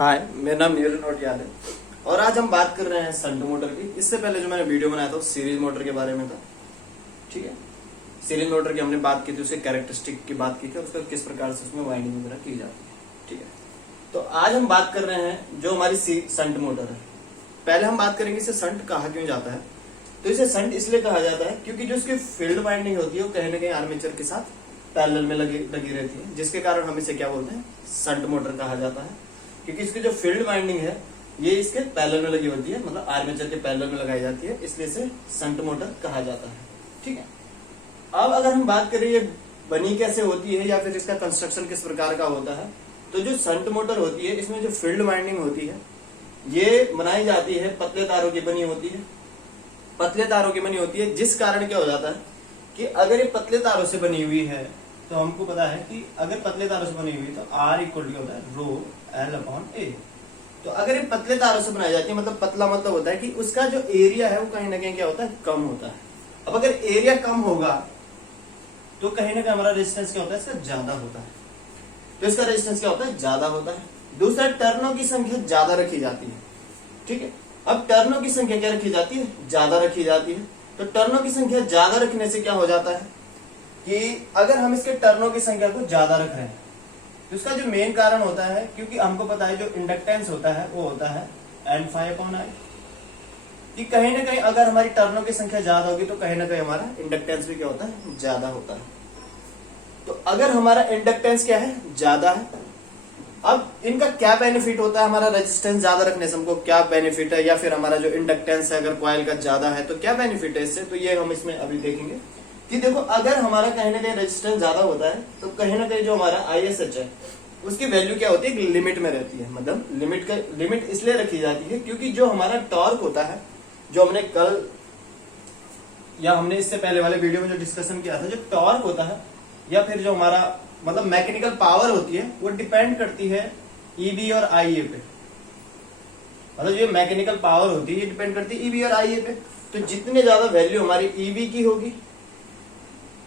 हाय, मेरा नाम नीरज नोटियाल है और आज हम बात कर रहे हैं शंट मोटर की। इससे पहले जो मैंने वीडियो बनाया था वो सीरीज मोटर के बारे में था। ठीक है, सीरीज मोटर की हमने बात की थी, उसके कैरेक्टरिस्टिक की बात की थी, उसका किस प्रकार से उसमें वाइंडिंग वगैरह की जाती है। ठीक है, तो आज हम बात कर रहे हैं जो हमारी शंट मोटर है। पहले हम बात करेंगे इसे शंट कहा क्यों जाता है। तो इसे शंट इसलिए कहा जाता है क्योंकि जो इसकी फील्ड वाइंडिंग होती है वो कहीं ना कहीं आर्मेचर के साथ पैरेलल में लगी रहती है, जिसके कारण हम इसे क्या बोलते हैं, शंट मोटर कहा जाता है। क्योंकि इसकी जो फील्ड वाइंडिंग है ये इसके पैरेलल में लगी होती है, मतलब आर्मेचर के पैरेलल में लगाई जाती है, इसलिए इसे शंट मोटर कहा जाता है। ठीक है, अब अगर हम बात करें ये बनी कैसे होती है या फिर इसका कंस्ट्रक्शन किस प्रकार का होता है, तो जो शंट मोटर होती है इसमें जो फील्ड वाइंडिंग होती है ये बनाई जाती है, पतले तारों की बनी होती है। पतले तारों की बनी होती है, जिस कारण क्या हो जाता है कि अगर ये पतले तारों से बनी हुई है तो हमको पता है कि अगर पतले तारों से बनी हुई तो R इक्वल टू होता है रो L अपॉन A। तो अगर ये पतले तारों से बनाई जाती है, मतलब पतला मतलब होता है कि उसका जो एरिया है वो कहीं ना कहीं क्या होता है, कम होता है। अब अगर एरिया कम होगा तो कहीं ना कहीं हमारा रेजिस्टेंस क्या होता है, इसका ज्यादा होता है। तो इसका रेजिस्टेंस क्या होता है, ज्यादा होता है। दूसरा, टर्नों की संख्या ज्यादा रखी जाती है। ठीक है, अब टर्नों की संख्या क्या रखी जाती है, ज्यादा रखी जाती है। तो टर्नों की संख्या ज्यादा रखने से क्या हो जाता है कि अगर हम इसके टर्नों की संख्या को ज्यादा रख रहे हैं तो इसका जो मेन कारण होता है, क्योंकि हमको पता है जो इंडक्टेंस होता है वो होता है N∅/I, कि कहीं ना कहीं अगर हमारी टर्नों की संख्या ज्यादा होगी तो कहीं ना कहीं हमारा इंडक्टेंस भी क्या होता है, ज्यादा होता है। तो अगर हमारा इंडक्टेंस क्या है, ज्यादा है, अब इनका क्या बेनिफिट होता है, हमारा रेजिस्टेंस ज्यादा रखने से हमको क्या बेनिफिट है, या फिर हमारा जो इंडक्टेंस है अगर कॉइल का ज्यादा है तो क्या बेनिफिट है इससे, तो ये हम इसमें अभी देखेंगे कि देखो अगर हमारा कहीं ना कहीं रेजिस्टेंस ज्यादा होता है तो कहीं ना कहीं जो हमारा ISH है उसकी वैल्यू क्या होती है, लिमिट में रहती है। मतलब लिमिट इसलिए रखी जाती है क्योंकि जो हमारा टॉर्क होता है, जो हमने कल या हमने इससे पहले वाले वीडियो में जो डिस्कशन किया था, जो टॉर्क होता है या फिर जो हमारा मतलब मैकेनिकल पावर होती है वो डिपेंड करती है EB और IA पे। मतलब जो मैकेनिकल पावर होती है ये डिपेंड करती है EB और IA पे। तो जितने ज्यादा वैल्यू हमारी EB की होगी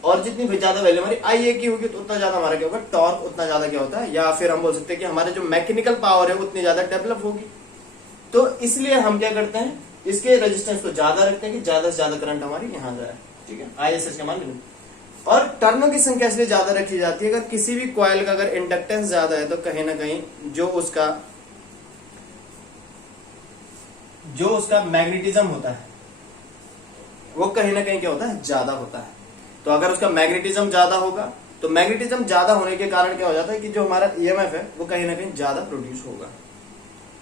और जितनी ज्यादा वैल्यू हमारी IA की होगी तो उतना ज्यादा हमारा क्या होगा, टॉर्क उतना ज्यादा क्या होता है, या फिर हम बोल सकते हैं कि हमारे जो मैकेनिकल पावर है उतनी ज्यादा डेवलप होगी। तो इसलिए हम क्या करते हैं, इसके रेजिस्टेंस को ज्यादा रखते हैं कि ज्यादा से ज्यादा करंट हमारी यहाँ जाए। ठीक है, ISH का मान लिमिट। और टर्नों की संख्या इसलिए ज्यादा रखी जाती है, अगर किसी भी कॉइल का अगर इंडक्टेंस ज्यादा है तो कहीं ना कहीं जो उसका मैग्नेटिज्म होता है वो कहीं ना कहीं क्या होता है, ज्यादा होता है। तो अगर उसका मैग्नेटिज्म ज्यादा होगा तो मैग्नेटिज्म ज्यादा होने के कारण क्या हो जाता है कि जो हमारा EMF है वो कहीं ना कहीं ज्यादा प्रोड्यूस होगा।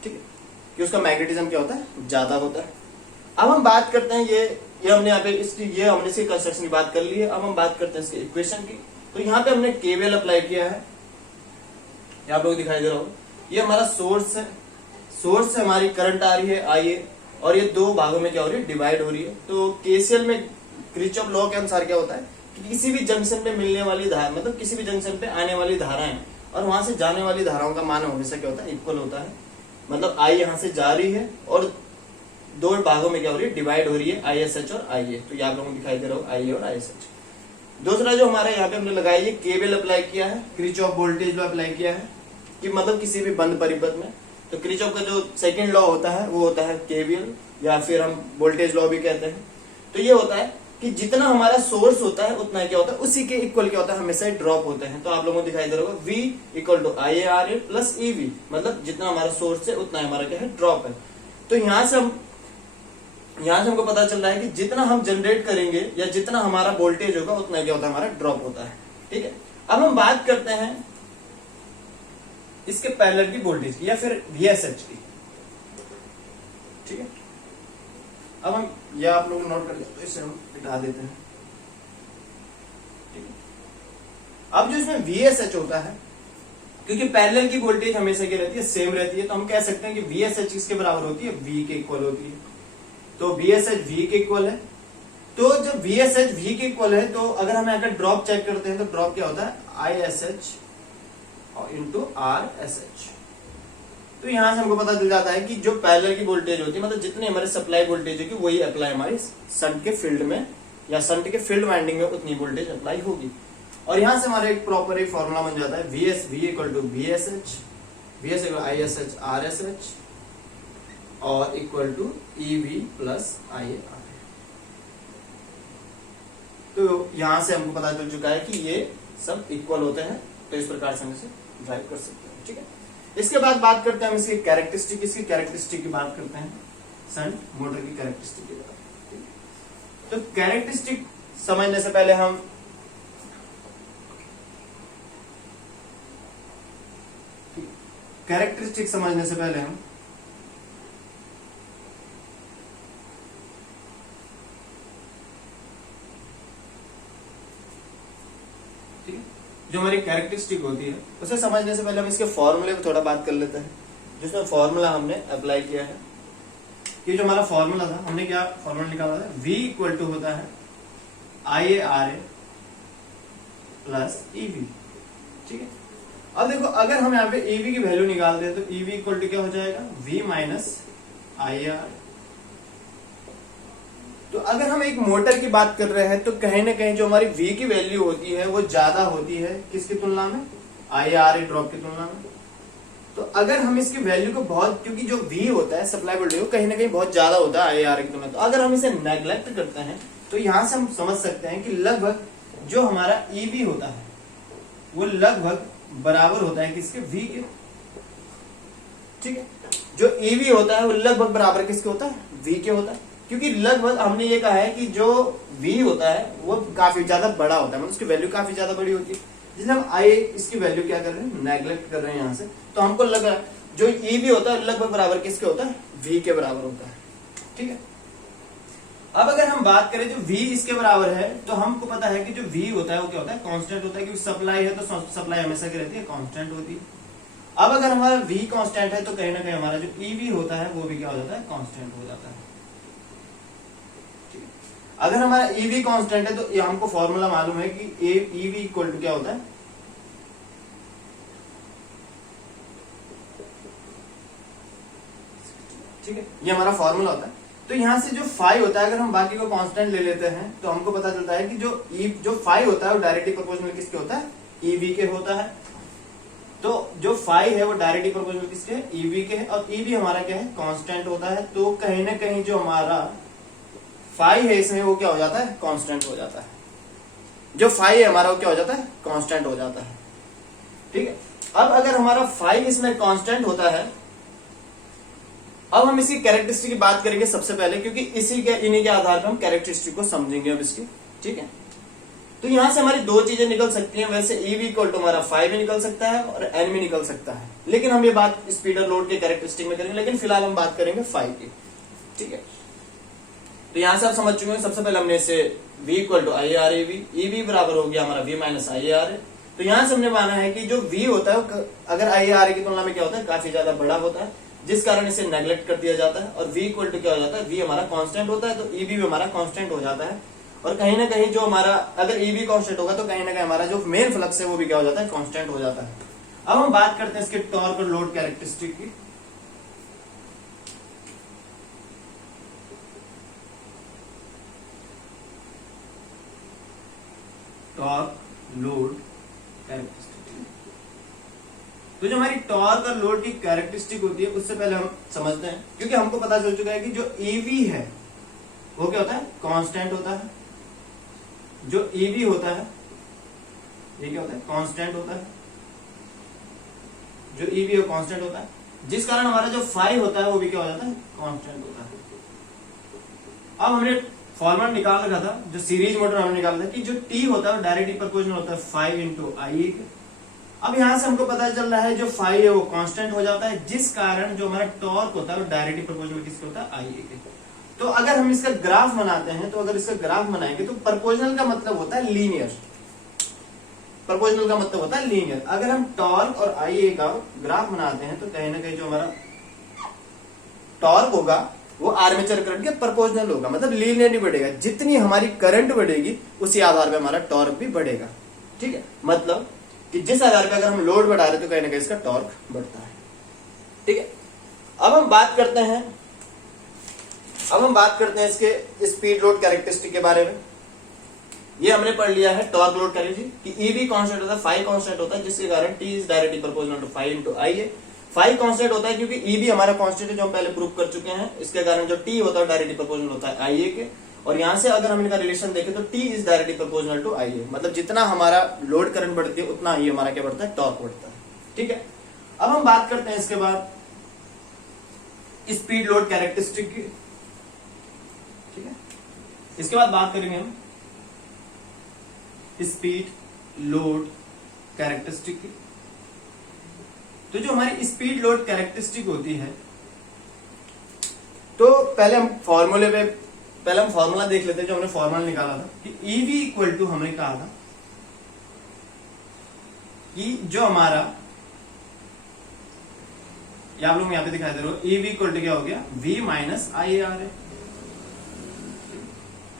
ठीक है, कि उसका मैग्नेटिज्म क्या होता है, ज्यादा होता है। अब हम बात करते हैं ये हमने यहाँ पे ये हमने इसकी कंस्ट्रक्शन की बात कर ली है। अब हम बात करते हैं इसके इक्वेशन की। तो यहाँ पे हमने KVL अप्लाई किया है, यहाँ पे दिखाई दे रहा हो, ये हमारा सोर्स है। सोर्स से हमारी करंट आ रही है IA और ये दो भागों में क्या हो रही है, डिवाइड हो रही है। तो KCL में किरचॉफ लॉ के अनुसार क्या होता है कि किसी भी जंक्शन पे मिलने वाली धारा, मतलब किसी भी जंक्शन पे आने वाली धाराएं और वहां से जाने वाली धाराओं का मान हमेशा क्या होता है, इक्वल होता है। मतलब I यहाँ से जा रही है और दो भागों में क्या हो रही है, डिवाइड हो रही है, ISH और IA। तो यहाँ पे दिखाई दे रहा हो IA और ISH। दूसरा जो हमारा यहाँ पे हमने लगाया ये KVL अप्लाई किया है, किरचॉफ वोल्टेज लॉ अप्लाई किया है, कि मतलब किसी भी बंद परिपथ में। तो किरचॉफ का जो सेकंड लॉ होता है वो होता है KVL, या फिर हम वोल्टेज लॉ भी कहते हैं। तो ये होता है कि जितना हमारा सोर्स होता है उतना क्या होता है, उसी के इक्वल क्या होता है, हमेशा ड्रॉप होते हैं। तो आप लोगों को दिखाई दे रहा होगा V equal to IARA plus EV, मतलब जितना हमारा सोर्स है उतना हमारा क्या है, ड्रॉप है। तो यहाँ से हमको पता चल रहा है कि जितना हम जनरेट करेंगे या जितना हमारा वोल्टेज होगा उतना क्या होता है, हमारा ड्रॉप होता है। ठीक है, अब हम बात करते हैं इसके पैरेलल की वोल्टेज की या फिर VSH की। ठीक है, अब हम यह आप लोग नोट कर लेते, तो इसे हम हटा देते हैं। ठीक है, अब जो इसमें VSH होता है, क्योंकि पैरेलल की वोल्टेज हमेशा क्या रहती है, सेम रहती है, तो हम कह सकते हैं कि VSH किसके बराबर होती है, V के इक्वल होती है। तो VSH V के इक्वल है। तो जब VSH V के इक्वल है तो अगर हम यहाँ का ड्रॉप चेक करते हैं तो ड्रॉप क्या होता है, ISH इंटू RSH। तो यहां से हमको पता चल जाता है कि जो पैरेलल की वोल्टेज होती है, मतलब जितनी हमारे सप्लाई वोल्टेज होगी वही अप्लाई हमारी शंट के फील्ड में या शंट के फील्ड वाइंडिंग में उतनी वोल्टेज अप्लाई होगी। और यहां से हमारा एक प्रॉपर एक फॉर्मूला बन जाता है, V equal to VSH VS equal ISH RSH और equal to EV plus IA। तो यहां से हमको पता चल चुका है कि ये सब इक्वल होते हैं, तो इस प्रकार से हम इसे ड्राइव कर सकते हैं। ठीक है, इसके बाद बात करते हैं हम इसकी कैरेक्टरिस्टिक, इसकी कैरेक्टरिस्टिक की बात करते हैं, शंट मोटर की कैरेक्टरिस्टिक की बात। तो कैरेक्टरिस्टिक समझने से पहले हम कैरेक्टरिस्टिक समझने से पहले हम जो हमारी कैरेक्टरिस्टिक होती है उसे समझने से पहले हम इसके फॉर्मूले पे थोड़ा बात कर लेते हैं, जिसमें फॉर्मूला हमने अप्लाई किया है। ये जो हमारा फॉर्मूला था, हमने क्या फॉर्मूला निकाला था, V इक्वल टू होता है IARA प्लस EV। ठीक है, अब देखो अगर हम यहाँ पे EV की वैल्यू निकाल दें तो EV इक्वल टू क्या हो जाएगा, V माइनस IARA। तो अगर हम एक मोटर की बात कर रहे हैं तो कहीं ना कहीं जो हमारी V की वैल्यू होती है वो ज्यादा होती है किसकी तुलना में, IARA ड्रॉप की तुलना में। तो अगर हम इसकी वैल्यू को बहुत, क्योंकि जो V होता है सप्लाई वोल्टेज कहीं ना कहीं बहुत ज्यादा होता है IARA की तुलना में, तो अगर हम इसे नेग्लेक्ट करते हैं तो यहां से हम समझ सकते हैं कि लगभग जो हमारा EV होता है वो लगभग बराबर होता है किसके, V के। ठीक है, जो EV होता है वो लगभग बराबर किसके होता है, V के होता है, क्योंकि लगभग हमने ये कहा है कि जो V होता है वो काफी ज्यादा बड़ा होता है, मतलब उसकी वैल्यू काफी ज्यादा बड़ी होती है, जिसमें हम इसकी वैल्यू क्या कर रहे हैं, नेग्लेक्ट कर रहे हैं यहाँ से। तो हमको लग रहा है जो EV होता है लगभग बराबर किसके होता है, V के बराबर होता है। ठीक है, अब अगर हम बात करें जो V इसके बराबर है तो हमको पता है कि जो V होता है वो क्या होता है, कांस्टेंट होता है, क्योंकि सप्लाई है तो सप्लाई हमेशा की रहती है, कांस्टेंट होती है। अब अगर हमारा V कांस्टेंट है तो कहीं ना कहीं हमारा जो EV होता है वो भी क्या हो जाता है, कांस्टेंट हो जाता है। अगर हमारा EV कांस्टेंट है तो ये हमको फॉर्मूला मालूम है कि EV इक्वल टू क्या होता है, ठीक है, ये हमारा फॉर्मूला होता है। तो यहां से जो फाई होता है, अगर हम बाकी को कांस्टेंट ले लेते हैं तो हमको पता चलता है कि जो फाई होता है वो डायरेक्टली प्रोपोर्शनल किसके होता है, EV के होता है। तो जो फाई है वो डायरेक्टली प्रोपोर्शनल किसके, EV के है, और EV हमारा क्या है, कांस्टेंट होता है। तो कहीं ना कहीं जो हमारा फाई है इसमें वो क्या हो जाता है, कांस्टेंट हो जाता है। जो फाई है हमारा वो क्या हो जाता है, कांस्टेंट हो जाता है। ठीक है, अब अगर हमारा फाई इसमें कांस्टेंट होता है, अब हम इसकी कैरेक्टरिस्टिक की बात करेंगे सबसे पहले, क्योंकि इन्हीं के आधार पर हम कैरेक्टरिस्टिक को समझेंगे अब इसकी। ठीक है, तो यहां से हमारी दो चीजें निकल सकती हैं। वैसे EV इक्वल टू हमारा फाई भी निकल सकता है और N भी निकल सकता है, लेकिन हम ये बात स्पीडर लोड के कैरेक्टरिस्टिक में करेंगे, लेकिन फिलहाल हम बात करेंगे फाई की। ठीक है, तो यहां से आप समझ चुके हैं। सबसे पहले हमने इसे V equal to IARA, EV बराबर हो गया हमारा V माइनस IARA। तो यहां से हमने माना है कि जो V होता है अगर IARA की तुलना में क्या होता है, काफी ज्यादा बड़ा होता है, जिस कारण इसे नेग्लेक्ट कर दिया जाता है। और V इक्वल टू क्या हो जाता है, V हमारा कांस्टेंट होता है, तो EV भी हमारा कांस्टेंट हो जाता है। और कहीं ना कहीं जो हमारा अगर EV कांस्टेंट होगा तो कहीं ना कहीं हमारा जो मेन फ्लक्स है वो भी क्या हो जाता है, कांस्टेंट हो जाता है। अब हम बात करते हैं इसके टॉर्क और लोड कैरेक्टरिस्टिक की। टॉर्क लोड कैरेक्टरिस्टिक, तो जो हमारी टॉर्क और लोड की कैरेक्टरिस्टिक होती है उससे पहले हम समझते हैं, क्योंकि हमको पता चल चुका है कि जो EV है वो क्या होता है, कांस्टेंट होता है। जो EV होता है ये क्या होता है, कांस्टेंट होता है। जो EV है कांस्टेंट होता है, जिस कारण हमारा जो फाई होता है वो भी क्या हो जाता है, कांस्टेंट होता है। अब हमने फॉर्मूला निकाल रखा था, जो सीरीज मोटर हमने निकाला था कि जो T होता है वो डायरेक्टली प्रोपोर्शनल होता है फाई इंटू IA के। अब यहां से हमको पता चल रहा है जो फाई है वो कांस्टेंट हो जाता है, जिस कारण जो हमारा टॉर्क होता है वो डायरेक्टली प्रोपोर्शनल किसके होता है, IA के। तो अगर हम इसका ग्राफ बनाते हैं, तो अगर इसका ग्राफ बनाएंगे तो प्रोपोर्शनल का मतलब होता है लीनियर। प्रोपोर्शनल का मतलब होता है लीनियर। अगर हम टॉर्क और IA का ग्राफ बनाते हैं तो कहीं ना कहीं जो हमारा टॉर्क होगा वो आर्मेचर करंट के प्रोपोर्शनल होगा, मतलब लीनियरली बढ़ेगा। जितनी हमारी करंट बढ़ेगी उसी आधार पे हमारा टॉर्क भी बढ़ेगा। ठीक है, मतलब कि जिस आधार पे अगर हम लोड बढ़ा रहे तो कहीं ना कहीं इसका टॉर्क बढ़ता है। ठीक है, अब हम बात करते हैं इसके स्पीड लोड कैरेक्टरिस्टिक के बारे में। ये हमने पढ़ लिया है टॉर्क लोड कैरेक्टरिस्टिक कि EV कांस्टेंट होता है, फाई कांस्टेंट होता है, जिसके कारण T is directly proportional to phi into IA। Phi constant होता है क्योंकि ई भी हमारा कांस्टेंट है जो हम पहले प्रूव कर चुके हैं। इसके कारण जो टी होता है डायरेक्टली प्रोपोर्शनल होता है आई ए के, और यहां से अगर हम इनका रिलेशन देखें तो t is directly proportional to I a, मतलब जितना हमारा लोड करंट बढ़ती है उतना ही हमारा क्या बढ़ता है, टॉर्क बढ़ता है। ठीक है, अब हम बात करते हैं इसके बाद स्पीड लोड कैरेक्टरिस्टिक की। ठीक है, इसके बाद बात करेंगे हम स्पीड लोड कैरेक्टरिस्टिक की। तो जो हमारी स्पीड लोड कैरेक्टरिस्टिक होती है, तो पहले हम फॉर्मूला देख लेते हैं जो हमने फॉर्मूला निकाला था कि ईवी इक्वल टू, हमने कहा था कि जो हमारा, ये आप लोग यहां पे दिखाई दे रहे हो, ईवी इक्वल टू क्या हो गया, वी माइनस आई आर है।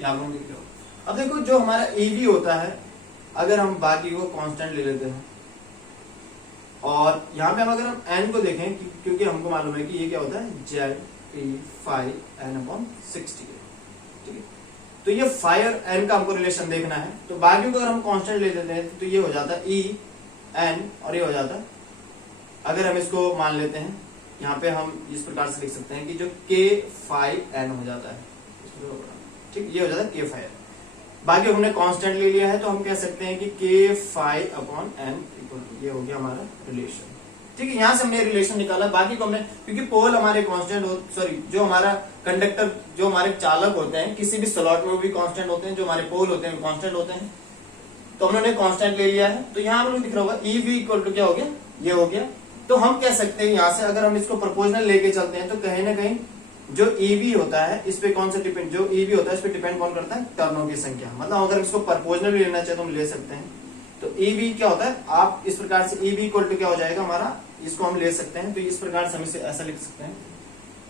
आप लोग देख रहे हो। अब देखो जो हमारा ईवी होता है, अगर हम बाकी को कांस्टेंट ले लेते हैं, और यहां पे अगर हम एन को देखें, क्योंकि हमको मालूम है कि ये क्या होता है, जेड ई फाइव एन अपॉन 60। ठीक है, तो ये फाइव और एन का हमको रिलेशन देखना है। तो बाकी को अगर हम कांस्टेंट ले लेते हैं तो ये हो जाता है ई एन, और ये हो जाता है, अगर हम इसको मान लेते हैं, यहाँ पे हम इस प्रकार से लिख सकते हैं कि जो के फाइव एन हो जाता है। ठीक, ये हो जाता है के फाइव। बाकी हमने कांस्टेंट ले लिया है तो हम कह सकते हैं कि के फाइव अपॉन एन, ये हो गया हमारा रिलेशन। ठीक है, यहां से हमने रिलेशन निकाला। बाकी को हमने, क्योंकि पोल हमारे कांस्टेंट हो, सॉरी जो हमारा कंडक्टर, जो हमारे चालक होते हैं किसी भी स्लॉट में वो भी कांस्टेंट होते हैं, जो हमारे पोल होते हैं कांस्टेंट होते हैं, तो हमने कांस्टेंट ले लिया है। तो यहाँ हम लोग दिख रहा होगा ई वी इक्वल टू क्या हो गया, ये हो गया। तो हम कह सकते हैं यहां से अगर हम इसको प्रोपोर्शनल लेके चलते हैं तो कहीं ना कहीं जो ईवी होता है इस पे कौन सा डिपेंड, जो ईवी होता है इस पे डिपेंड कौन करता है, टर्नों की संख्या। मतलब अगर इसको प्रोपोर्शनल भी लेना चाहे तो हम ले सकते हैं। तो ईवी क्या होता है, आप इस प्रकार से ईवी इक्वल टू क्या हो जाएगा हमारा, इसको हम ले सकते हैं। तो इस प्रकार से हम इसे ऐसा लिख सकते हैं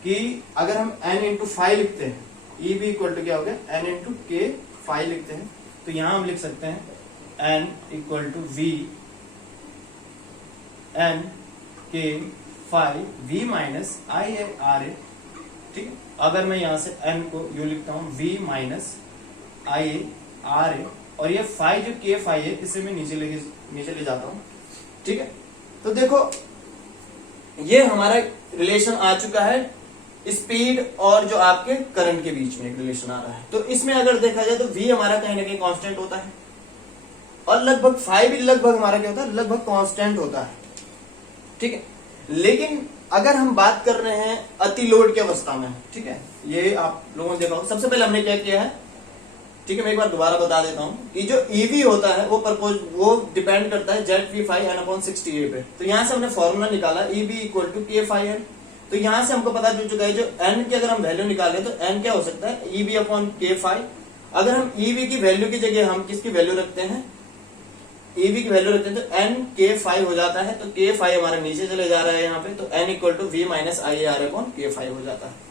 कि अगर हम n इंटू फाइव लिखते हैं, ईवी इक्वल टू क्या हो गया, n इंटू के फाइव लिखते हैं, तो यहां हम लिख सकते हैं n equal to v n के five v minus I r a. ठीक है, अगर मैं यहां से n को यू लिखता हूं v माइनस आई आर ए, और ये फाइव जो के फाइव है इसे मैं नीचे ले जाता हूं। ठीक है, तो देखो ये हमारा रिलेशन आ चुका है स्पीड और जो आपके करंट के बीच में एक रिलेशन आ रहा है। तो इसमें अगर देखा जाए तो v हमारा कहीं ना कहीं कांस्टेंट होता है, और लगभग फाइव भी लगभग हमारा क्या होता है, लगभग कांस्टेंट होता है। ठीक है, लेकिन अगर हम बात कर रहे हैं अति लोड की अवस्था में, ठीक है, ये आप लोगों ने देखा हो। सबसे पहले हमने क्या किया है, ठीक है, मैं एक बार दोबारा बता देता हूं कि जो ईवी होता है वो डिपेंड करता है Z V phi N upon 60 पे। तो यहां से हमने फॉर्मूला निकाला EV equal to K phi N. तो यहां से हमको पता चल चुका है जो एन की अगर हम वैल्यू निकालें तो एन क्या हो सकता है, ईवी अपॉन के फाइव। अगर हम ईवी की वैल्यू की जगह हम किसकी वैल्यू रखते हैं, ईवी की वैल्यू रखते हैं, तो एन के फाइव हो जाता है। तो के फाइव हमारा नीचे चले जा रहा है यहाँ पे, तो N equal to V minus I R upon K phi हो जाता है।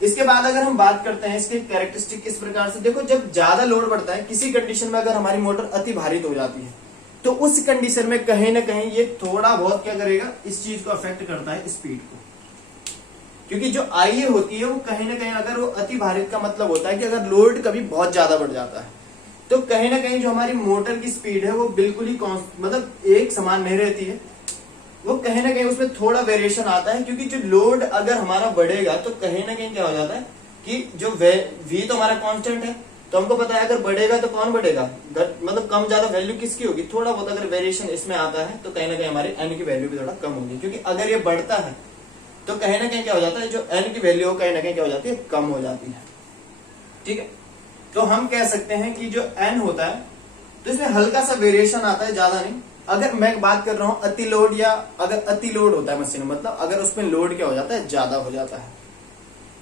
इसके बाद अगर हम बात करते हैं इसके कैरेक्टरिस्टिक इस प्रकार से, देखो जब ज्यादा लोड बढ़ता है किसी कंडीशन में, अगर हमारी मोटर अति भारित हो जाती है तो उस कंडीशन में कहीं ना कहीं ये थोड़ा बहुत क्या करेगा, इस चीज को अफेक्ट करता है स्पीड को। क्योंकि जो आईए होती है वो कहीं ना कहीं, अगर वो अति भारित का मतलब होता है कि अगर लोड कभी बहुत ज्यादा बढ़ जाता है तो कहीं ना कहीं जो हमारी मोटर की स्पीड है वो बिल्कुल ही मतलब एक समान नहीं रहती है, वो कहीं ना कहीं उसमें थोड़ा वेरिएशन आता है। क्योंकि जो लोड अगर हमारा बढ़ेगा तो कहीं ना कहीं क्या हो जाता है कि जो वी तो हमारा कांस्टेंट है, तो हमको पता है अगर बढ़ेगा तो कौन बढ़ेगा, मतलब कम ज्यादा वैल्यू किसकी होगी, थोड़ा बहुत अगर वेरिएशन इसमें आता है तो कहीं ना कहीं हमारे एन की वैल्यू भी थोड़ा कम होगी। क्योंकि अगर ये बढ़ता है तो कहीं ना कहीं क्या हो जाता है, जो एन की वैल्यू हो कहीं ना कहीं क्या हो जाती है, कम हो जाती है। ठीक है, तो हम कह सकते हैं कि जो एन होता है तो इसमें हल्का सा वेरिएशन आता है, ज्यादा नहीं। अगर मैं बात कर रहा हूं अति लोड, या अगर अति लोड होता है मशीन, मतलब अगर उसमें लोड क्या हो जाता है, ज्यादा हो जाता है,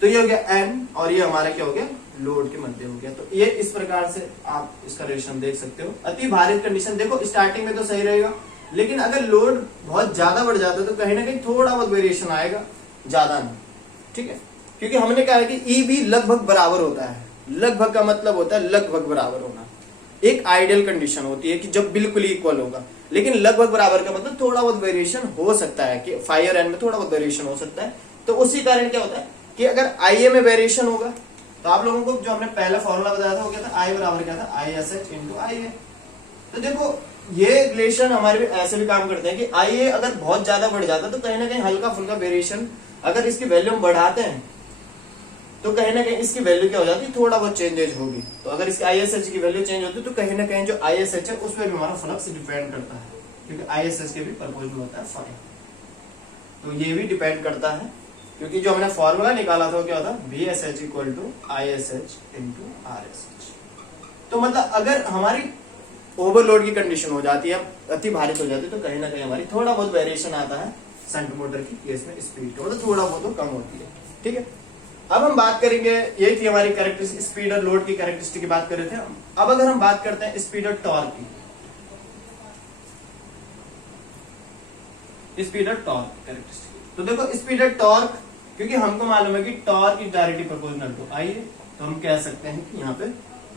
तो ये हो गया एन, और ये हमारा क्या हो गया, लोड के मध्य हो गया। तो ये इस प्रकार से आप इसका रिलेशन देख सकते हो। अति भारित कंडीशन देखो स्टार्टिंग में तो सही रहेगा, लेकिन अगर लोड बहुत ज्यादा बढ़ जाता है तो कहीं ना कहीं थोड़ा बहुत वेरिएशन आएगा, ज्यादा नहीं। ठीक है, क्योंकि हमने कहा है कि ई भी लगभग बराबर होता है। लगभग का मतलब होता है लगभग बराबर होना। एक आइडियल कंडीशन होती है कि जब बिल्कुल इक्वल होगा, लेकिन लगभग बराबर का मतलब थोड़ा बहुत वेरिएशन हो सकता है, कि फाइव और एन में थोड़ा बहुत वेरिएशन हो सकता है। तो उसी कारण क्या होता है कि अगर आईए में वेरिएशन होगा तो आप लोगों को जो हमने पहला फॉर्मूला बताया था वो क्या था, आई बराबर क्या था, आई एस एच इंटू आई ए। तो देखो ये रिलेशन हमारे ऐसे भी काम करते हैं कि IA अगर बहुत ज्यादा बढ़ जाता है तो कहीं ना कहीं हल्का फुल्का वेरिएशन, अगर इसकी वैल्यू हम बढ़ाते हैं तो कहीं ना कहीं इसकी वैल्यू क्या हो जाती है, थोड़ा बहुत चेंजेज होगी। तो अगर इसकी ISH की वैल्यू चेंज होती है तो कहीं ना कहीं जो ISH है उस पर भी हमारा फ्लक्स डिपेंड करता है, क्योंकि ISH के भी प्रोपोर्शनल होता है फाई। तो ये भी डिपेंड करता है, क्योंकि जो हमने फॉर्मूला निकाला था वो क्या होता है, VSH equal to ISH into RSH। तो मतलब अगर हमारी ओवरलोड की कंडीशन हो जाती है, अति भारित हो जाती है, तो कहीं ना कहीं हमारी थोड़ा बहुत वेरिएशन आता है शंट मोटर की केस में स्पीड का, मतलब थोड़ा बहुत तो कम होती है। ठीक है, अब हम बात करेंगे, ये थी हमारी कैरेक्टरिस्टिक, स्पीड और लोड की कैरेक्टरिस्टिक की बात कर रहे थे। अब अगर हम बात करते हैं स्पीड और टॉर्क की, स्पीड और टॉर्क कैरेक्टरिस्टिक, तो देखो स्पीड और टॉर्क, क्योंकि हमको मालूम है कि torque is directly proportional to I, तो हम कह सकते हैं कि यहाँ पे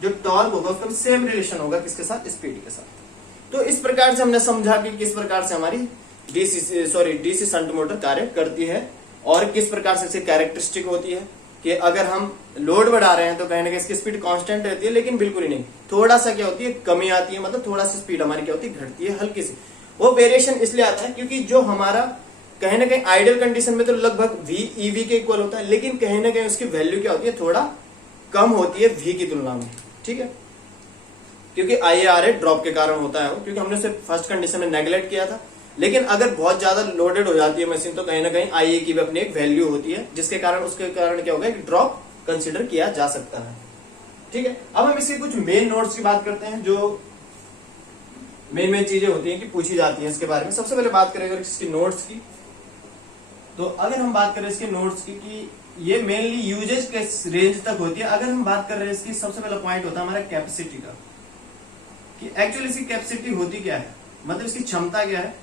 जो टॉर्क होगा उसका सेम रिलेशन होगा किसके साथ, स्पीड के साथ। तो इस प्रकार से हमने समझा कि किस प्रकार से हमारी डीसी शंट मोटर कार्य करती है और किस प्रकार से इसकी कैरेक्टरिस्टिक होती है कि अगर हम लोड बढ़ा रहे हैं तो कहीं ना कहीं इसकी स्पीड कांस्टेंट रहती है, लेकिन बिल्कुल ही नहीं, थोड़ा सा क्या होती है, कमी आती है, मतलब थोड़ा सा स्पीड हमारी क्या होती है, घटती है हल्की सी। वो वेरिएशन इसलिए आता है क्योंकि जो हमारा कहीं ना कहीं आइडियल कंडीशन में तो लगभग VEV के इक्वल होता है, लेकिन कहीं ना कहीं उसकी वैल्यू क्या होती है, थोड़ा कम होती है V की तुलना में। ठीक है, क्योंकि IARA ड्रॉप के कारण होता है वो, क्योंकि हमने उसे फर्स्ट कंडीशन में नेग्लेक्ट किया था। लेकिन अगर बहुत ज्यादा लोडेड हो जाती है मशीन तो कहीं ना कहीं IA की भी अपनी एक वैल्यू होती है, जिसके कारण उसके कारण क्या होगा, ड्रॉप कंसीडर किया जा सकता है। ठीक है, अब हम इसके कुछ मेन नोट्स की बात करते हैं, जो मेन चीजें होती हैं कि पूछी जाती हैं इसके बारे में। सबसे पहले बात करें अगर इसकी नोट्स की, तो अगर हम बात करें इसके नोट्स की कि ये मेनली यूजेज के रेंज तक होती है। अगर हम बात कर रहे हैं इसकी, सबसे पहला पॉइंट होता है हमारा कैपेसिटी का, कि एक्चुअली इसकी कैपेसिटी होती क्या है, मतलब इसकी क्षमता क्या है।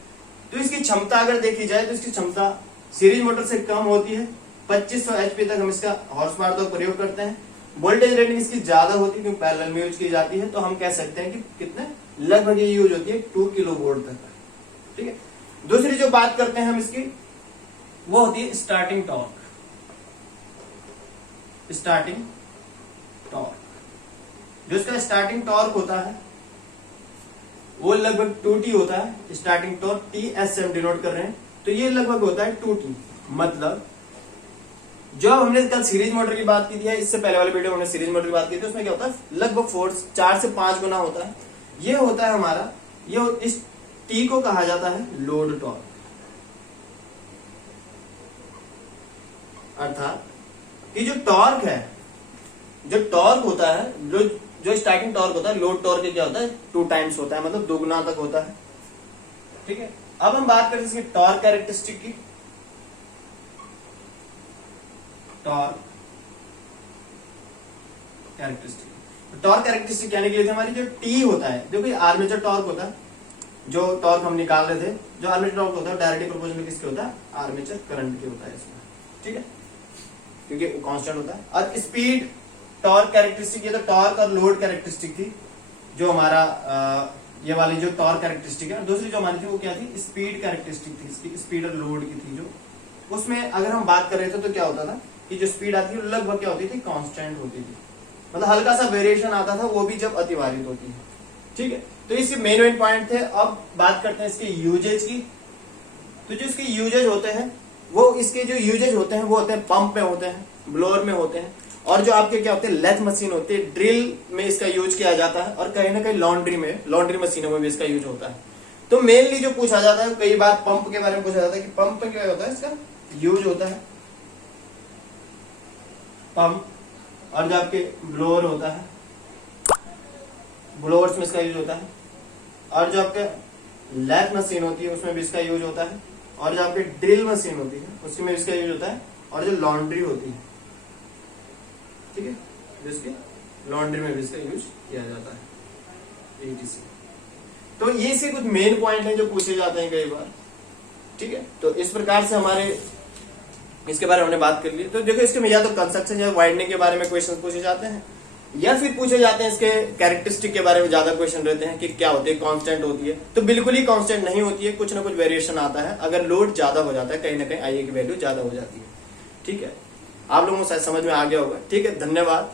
तो इसकी क्षमता अगर देखी जाए तो इसकी क्षमता सीरीज मोटर से कम होती है, 2500 HP तक हम इसका हॉर्स पावर तक प्रयोग करते हैं। वोल्टेज रेटिंग इसकी ज्यादा होती है क्योंकि पैरेलल में यूज की जाती है, तो हम कह सकते हैं कि कितने लगभग ये यूज होती है 2 किलोवोल्ट तक। ठीक है, दूसरी जो बात करते हैं हम इसकी, वो होती है स्टार्टिंग टॉर्क। स्टार्टिंग टॉर्क, जो इसका स्टार्टिंग टॉर्क होता है वो लगभग 2T होता है। स्टार्टिंग टॉर्क TS से हम डिनोट कर रहे हैं, तो ये लगभग होता है 2T। मतलब जो हमने कल सीरीज मोटर की बात की थी, इससे पहले वाले वीडियो में हमने सीरीज मोटर की बात की थी, उसमें क्या होता है, लगभग 4 से 5 गुना होता है। ये होता है हमारा, ये इस T को कहा जाता है लोड टॉर्क। अर्थात कि जो टॉर्क है, जो टॉर्क होता है, जो स्टार्टिंग टॉर्क होता है, लोड टॉर्क क्या होता है, 2 टाइम्स होता है, मतलब 2 गुना तक होता है। ठीक है, अब हम बात करें इसकी टॉर्क कैरेक्टरिस्टिक की। टॉर्क कैरेक्टरिस्टिक कहने के लिए हमारी जो T होता है, देखो आर्मेचर टॉर्क होता है, जो टॉर्क हम निकाल रहे थे, जो आर्मेचर टॉर्क होता है डायरेक्टली प्रोपोर्शनल किसके होता है, आर्मेचर करंट के होता है इसमें। ठीक है, क्योंकि कांस्टेंट होता है। और स्पीड टॉर्क कैरेक्टरिस्टिक, ये तो टॉर्क और लोड कैरेक्टरिस्टिक थी, जो हमारा ये वाली जो टॉर्क कैरेक्टरिस्टिक है। और दूसरी जो हमारी थी वो क्या थी, स्पीड कैरेक्टरिस्टिक थी, इसकी स्पीड और लोड की थी। जो उसमें अगर हम बात कर रहे थे तो क्या होता था कि जो स्पीड आती थी लगभग क्या होती थी, कांस्टेंट होती थी, मतलब हल्का सा वेरिएशन आता था, वो भी जब अतिभारित होती है। ठीक है, तो इसके मेन पॉइंट थे। अब बात करते हैं इसके यूजेज की। तो जो इसके यूजेज होते हैं, वो इसके जो यूजेज होते हैं वो होते हैं पंप में होते हैं, ब्लोअर में होते हैं, और जो आपके क्या होते हैं, लेथ मशीन होती है, ड्रिल में इसका यूज किया जाता है, और कहीं ना कहीं लॉन्ड्री मशीनों में भी इसका यूज होता है। तो मेनली जो पूछा जाता है, कई बार पंप के बारे में पूछा जाता है कि पंप में क्या होता है, इसका यूज होता है पंप, और जो आपके ब्लोअर होता है, ब्लोअर्स में इसका यूज होता है, और जो आपके लेथ मशीन होती है उसमें भी इसका यूज होता है, और जो आपकी ड्रिल मशीन होती है उसमें इसका यूज होता है, और जो लॉन्ड्री होती है, ठीक है, जिसकी लॉन्ड्री में भी इसका यूज किया जाता है, ETC। तो ये से कुछ मेन पॉइंट हैं जो पूछे जाते हैं कई बार। ठीक है, तो इस प्रकार से हमारे इसके बारे में हमने बात कर ली। तो देखो इसके में या तो कंस्ट्रक्शन या वाइंडिंग के बारे में क्वेश्चन पूछे जाते हैं, या फिर पूछे जाते हैं इसके कैरेक्टरिस्टिक के बारे में ज्यादा क्वेश्चन रहते हैं कि क्या होती है, कांस्टेंट होती है। तो बिल्कुल ही कांस्टेंट नहीं होती है, कुछ ना कुछ वेरिएशन आता है अगर लोड ज्यादा हो जाता है, कहीं ना कहीं IA की वैल्यू ज्यादा हो जाती है। ठीक है, आप लोगों को शायद समझ में आ गया होगा। ठीक है, धन्यवाद।